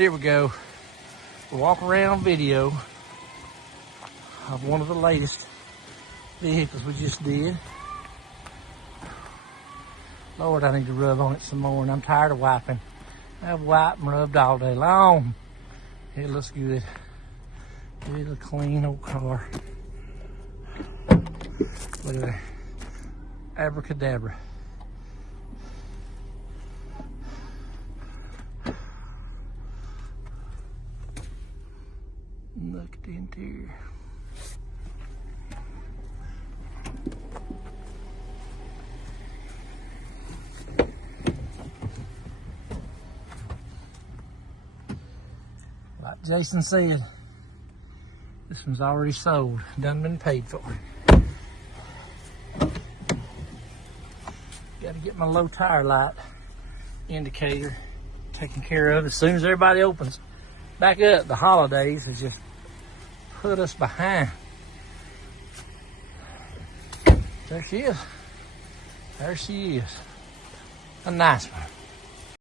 Here we go. Walk around video of one of the latest vehicles we just did. Lord, I need to rub on it some more, and I'm tired of wiping. I've wiped and rubbed all day long. It looks good. It's a clean old car. Look at that. Abracadabra. Look at the interior. Like Jason said, this one's already sold, done been paid for. Got to get my low tire light indicator taken care of as soon as everybody opens back up. The holidays has just put us behind. There she is. There she is. A nice one.